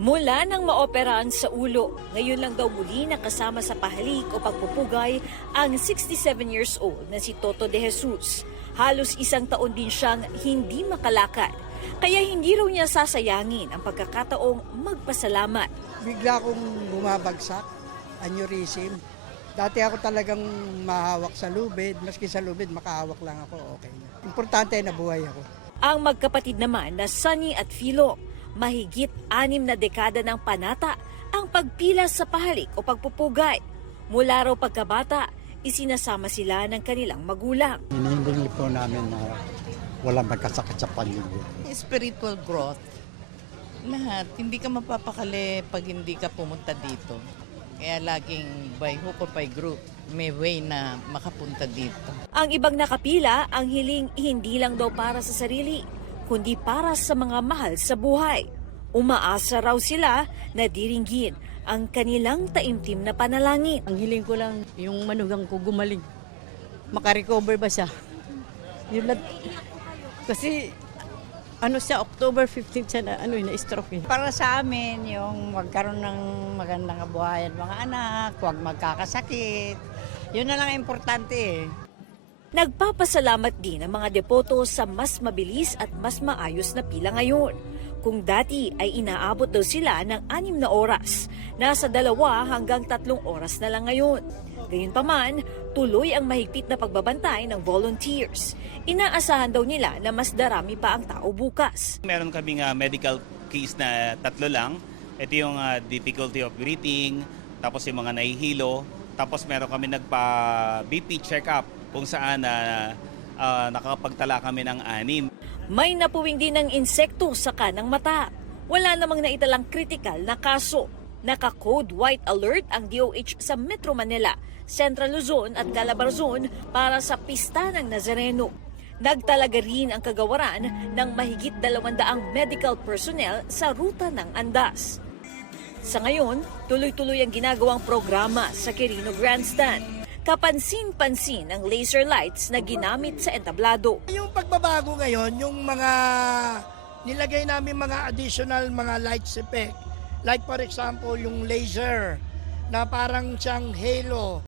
Mula nang maoperahan sa ulo, ngayon lang daw muli nakasama sa pahalik o pagpupugay ang 67 years old na si Toto de Jesus. Halos isang taon din siyang hindi makalakad. Kaya hindi raw niya sasayangin ang pagkakataong magpasalamat. Bigla akong bumabagsak, aneurysm. Dati ako talagang mahawak sa lubid, maski sa lubid makahawak lang ako, okay na. Importante na buhay ako. Ang magkapatid naman na Sunny at Philo, mahigit 6 na dekada ng panata ang pagpila sa pahalik o pagpupugay. Mula raw pagkabata, isinasama sila ng kanilang magulang. Hinihingi po namin na walang magkasakit sa pamilya. Spiritual growth. Lahat. Hindi ka mapapakali pag hindi ka pumunta dito. Kaya laging by hook or by group, may way na makapunta dito. Ang ibang nakapila, ang hiling hindi lang daw para sa sarili, kundi para sa mga mahal sa buhay. Umaasa raw sila na diringgin ang kanilang taimtim na panalangin. Ang hiling ko lang, yung manugang ko gumaling. Makarecover ba siya? Yun lang. Kasi, siya, October 15 siya na-stroke. Para sa amin, yung magkaroon ng magandang kabuhayan mga anak, huwag magkakasakit. Yun na lang importante eh. Nagpapasalamat din ang mga depoto sa mas mabilis at mas maayos na pila ngayon. Kung dati ay inaabot daw sila ng 6 na oras, nasa 2 hanggang 3 oras na lang ngayon. Gayunpaman, tuloy ang mahigpit na pagbabantay ng volunteers. Inaasahan daw nila na mas darami pa ang tao bukas. Meron kaming medical case na 3 lang. Ito yung difficulty of breathing, tapos yung mga nahihilo, tapos meron kami nagpa-BP check-up kung saan nakakapagtala kami ng 6. May napuwing din ng insekto sa kanang mata. Wala namang naitalang kritikal na kaso. Naka-code white alert ang DOH sa Metro Manila, Central Luzon at Calabarzon para sa pista ng Nazareno. Nagtalaga rin ang kagawaran ng mahigit 200 medical personnel sa ruta ng Andas. Sa ngayon, tuloy-tuloy ang ginagawang programa sa Quirino Grandstand. Kapansin-pansin ang laser lights na ginamit sa entablado. Yung pagbabago ngayon, yung mga nilagay namin mga additional mga lights effect. Like for example, yung laser na parang siyang halo.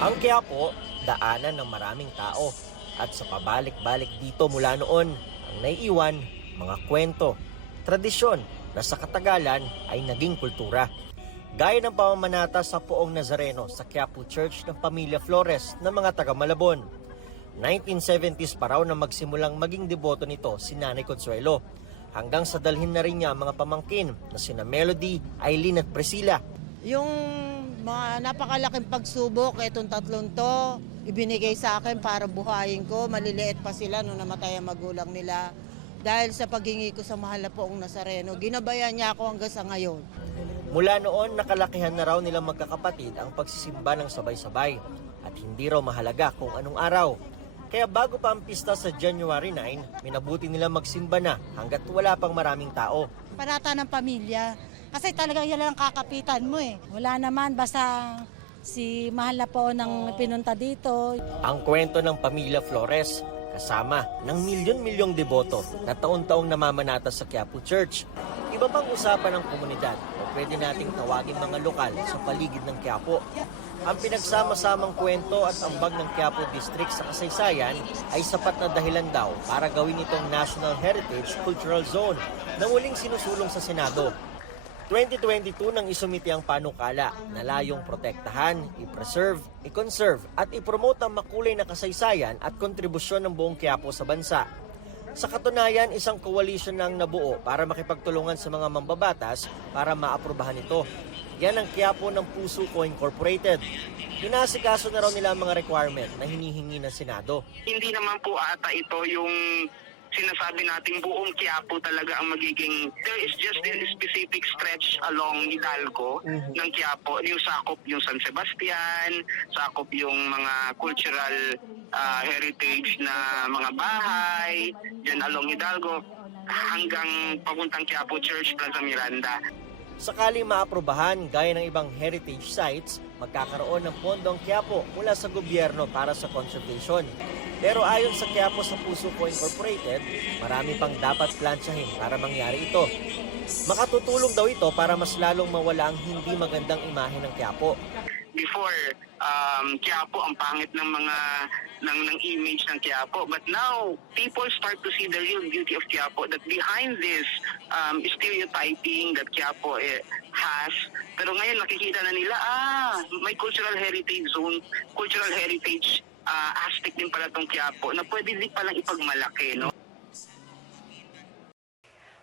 Ang Quiapo, daanan ng maraming tao. At sa pabalik-balik dito mula noon, ang naiiwan, mga kwento, tradisyon na sa katagalan ay naging kultura. Gaya ng pamamanata sa Poong Nazareno sa Quiapo Church ng Pamilya Flores ng mga taga Malabon. 1970s pa raw na magsimulang maging deboto nito si Nanay Consuelo. Hanggang sa dalhin na rin niya ang mga pamangkin na sina Melody, Eileen at Priscilla. Yung mga napakalaking pagsubok, itong 3 to, ibinigay sa akin para buhayin ko. Maliliit pa sila nung namatay ang magulang nila. Dahil sa paghingi ko sa mahal na Poong Nazareno, ginabayan niya ako hanggang sa ngayon. Mula noon, nakalakihan na raw nilang magkakapatid ang pagsisimba ng sabay-sabay. At hindi raw mahalaga kung anong araw. Kaya bago pa ang pista sa January 9, minabuti nila magsimba na hanggat wala pang maraming tao. Panata ng pamilya. Kasi talagang yan lang kakapitan mo eh. Wala naman, basta si mahal na po nang pinunta dito. Ang kwento ng Pamilya Flores, kasama ng milyon-milyong deboto na taon-taong namamanata sa Quiapo Church. Iba pang usapan ng komunidad o pwede nating tawagin mga lokal sa paligid ng Quiapo. Ang pinagsama-samang kwento at ambag ng Quiapo District sa kasaysayan ay sapat na dahilan daw para gawin itong National Heritage Cultural Zone na muling sinusulong sa Senado. 2022 nang isumiti ang panukala na layong protektahan, i-preserve, i-conserve at i-promote ang makulay na kasaysayan at kontribusyon ng buong Quiapo sa bansa. Sa katunayan, isang coalition na ang nabuo para makipagtulungan sa mga mambabatas para maaprubahan ito. Yan ang Quiapo ng Puso Co. Incorporated. Inasikaso na raw nila ang mga requirement na hinihingi ng Senado. Hindi naman po ata ito yung sinasabi nating buong Quiapo talaga ang magiging, there is just a specific stretch along Hidalgo ng Quiapo, yung sakop yung San Sebastian, sakop yung mga cultural heritage na mga bahay, dyan along Hidalgo, hanggang papuntang Quiapo Church, Plaza Miranda. Sakaling maaprubahan gaya ng ibang heritage sites, magkakaroon ng pondo ang Quiapo mula sa gobyerno para sa conservation. Pero ayon sa Quiapo sa Puso Co. Incorporated, marami pang dapat plansyahin para mangyari ito. Makatutulong daw ito para mas lalong mawala ang hindi magandang imahe ng Quiapo. Before, Quiapo ang pangit ng ng image ng Quiapo. But now, people start to see the real beauty of Quiapo, that behind this stereotyping that Quiapo has, pero ngayon nakikita na nila, may cultural heritage zone, cultural heritage aspect din pala itong Quiapo na pwede din palang ipagmalaki, no?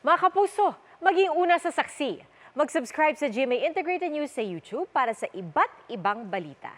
Mga kapuso, maging una sa saksi. Mag-subscribe sa GMA Integrated News sa YouTube para sa iba't ibang balita.